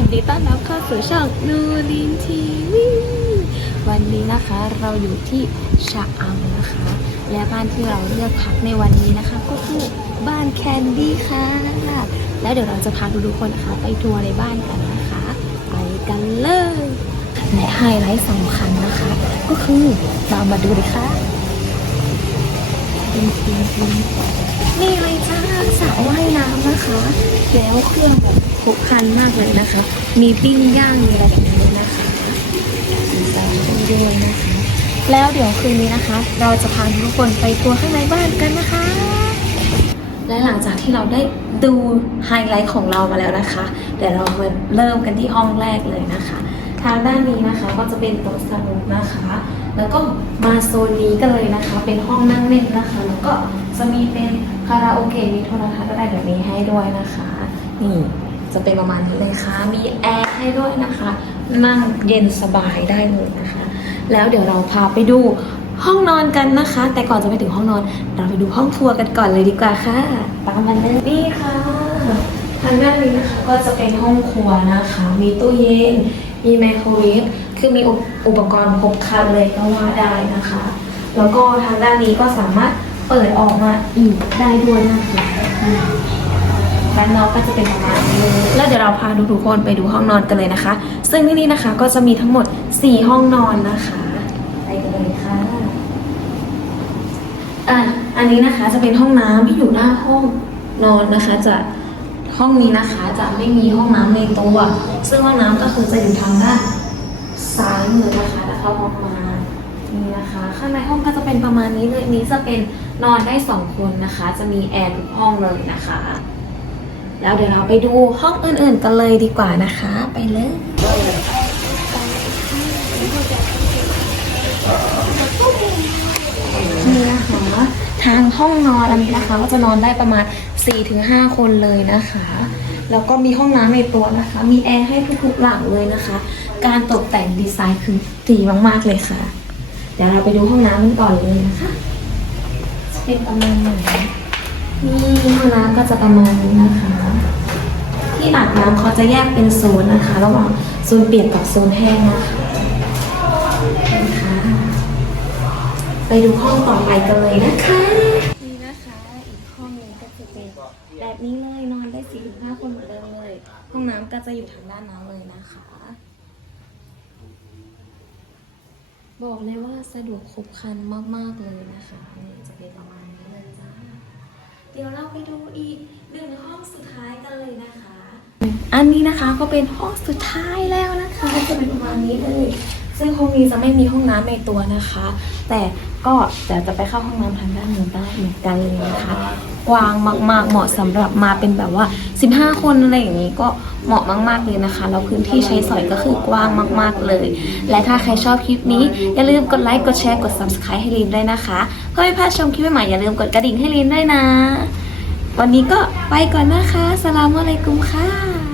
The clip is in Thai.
ยินดีต้อนรับเข้าสู่ช่องนูรินทีวีวันนี้นะคะเราอยู่ที่ชะอำนะคะ และบ้านที่เราเลือกพักในวันนี้นะคะ ก็คือบ้านแคนดี้ค่ะ แล้วเดี๋ยวเราจะพาทุกคนนะคะ ไปทัวร์ในบ้านกันนะคะ ไปกันเลยในไฮไลท์สำคัญนะคะ ก็คือเรามาดูเลยค่ะนี่เลยจ้าสระว่ายน้ำนะคะ แล้วเครื่องแบบ บครันมากเลยนะคะ มีปิ้งย่างมีอะไรแบบนี้นะคะมีซาวด์ด้วยนะคะ แล้วเดี๋ยวคืนนี้นะคะ เราจะพาทุกคนไปทัวร์ข้างในบ้านกันนะคะ และหลังจากที่เราได้ดูไฮไลท์ของเรามาแล้วนะคะ เดี๋ยวเรามาเริ่มกันที่ห้องแรกเลยนะคะ ทางด้านนี้นะคะก็จะเป็นโต๊ะสนุกนะคะ แล้วก็มาโซนนี้กันเลยนะคะ เป็นห้องนั่งเล่นนะคะ แล้วก็จะมีเป็นคาราโอเกะมีโทรทัศน์อะไรแบบนี้ให้ด้วยนะคะ นี่ จะเป็นประมาณนี้เลยค่ะ มีแอร์ให้ด้วยนะคะ นั่งเย็นสบายได้เลยนะคะ แล้วเดี๋ยวเราพาไปดูห้องนอนกันนะคะ แต่ก่อนจะไปถึงห้องนอน เราไปดูห้องครัวกันก่อนเลยดีกว่าค่ะ ตามมาเลยนี่ค่ะ ทางด้านนี้นะคะก็จะเป็นห้องครัวนะคะ มีตู้เย็น มีไมโครเวฟ คือมีอุปอุปกรณ์ครบครันเลยก็ว่าได้นะคะ แล้วก็ทางด้านนี้ก็สามารถเปิดออกมาอีกได้ด้วยนะคะ ด้านนอกก็จะเป็นประมาณนี้แล้วเดี๋ยวเราพาทุกๆคนไปดูห้องนอนกันเลยนะคะ ซึ่งที่นี่นะคะก็จะมีทั้งหมด 4 ห้องนอนนะคะ ไปกันเลยค่ะอะอันนี้นะคะจะเป็นห้องน้ำที่อยู่หน้าห้องนอนนะคะ จะห้องนี้นะคะจะไม่มีห้องน้ำในตัว ซึ่งห้องน้ำก็คือจะอยู่ทางด้านซ้ายมือนะคะแล้วเข้าห้องมานี่นะคะ ข้างในห้องก็จะเป็นประมาณนี้เลยนี้จะเป็นนอนได้สองคนนะคะ จะมีแอร์ทุกห้องเลยนะคะ แล้วเดี๋ยวเราไปดูห้องอื่นๆกันเลยดีกว่านะคะ ไปเลยนี่นะคะทางห้องนอนอันนี้นะคะ ก็จะนอนได้ประมาณ 4-5 คนเลยนะคะแล้วก็มีห้องน้ำในตัวนะคะ มีแอร์ให้ทุกๆหลังเลยนะคะ การตกแต่งดีไซน์คือดีมากๆเลยค่ะ เดี๋ยวเราไปดูห้องน้ำกันก่อนเลยนะคะจะเป็นประมาณไหน นี่ห้องน้ำก็จะประมาณนี้นะคะ ที่อาบน้ำเขาจะแยกเป็นโซนนะคะ ระหว่างโซนเปียกกับโซนแห้งนะคะไปดูห้องต่อไปกันเลยนะคะนี่นะคะ อีกห้องหนึงก็จะเป็นแบบนี้เลยนอนได้สี่ถึงห้าคนเหมือนเดิมเลย ห้องน้ำก็จะอยู่ทางด้านนั้นเลยนะคะ บอกเลยว่าสะดวกครบครันมากๆเลยนะคะนี่จะเป็นประมาณ ดี๋ยวเราไปดูอีกหนึ่งห้องสุดท้ายกันเลยนะคะ อันนี้นะคะก็เป็นห้องสุดท้ายแล้วนะคะจะเป็นประมาณนี้เลย ซึ่งห้องนี้จะไม่มีห้องน้ำในตัวนะคะ แต่ ก็เดี๋ยวจะไปเข้าห้องน้ำทางด้านนู้นได้เหมือนกันเลยนะคะกว้างมากๆ เหมาะสำหรับมาเป็นแบบว่า 15 คนอะไรอย่างนี้ก็เหมาะมากๆเลยนะคะแล้วพื้นที่ใช้สอยก็คือกว้างมาก ๆเลย และถ้าใครชอบคลิปนี้ อย่าลืมกดไลค์กดแชร์กด subscribe ให้ลินด้วยนะคะเพื่อไม่พลาดชมคลิปใหม่ๆอย่าลืมกดกระดิ่งให้ลินด้วยนะ วันนี้ก็ไปก่อนนะคะสลามอะลัยกุมค่ะ